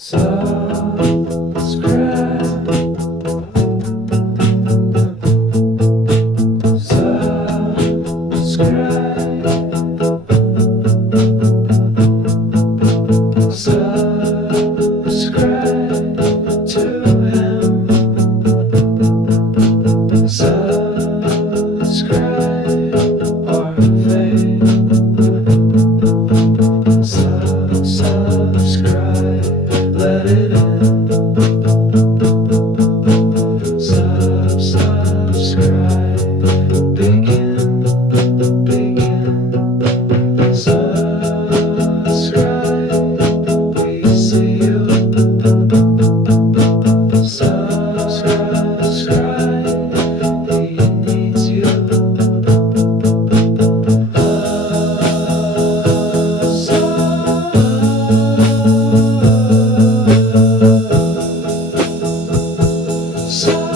Subscribe, subscribe to him. Subscribe or fade. Subscribe, let it in. Subscribe, begin. Subscribe, we see you. Subscribe, he needs you. So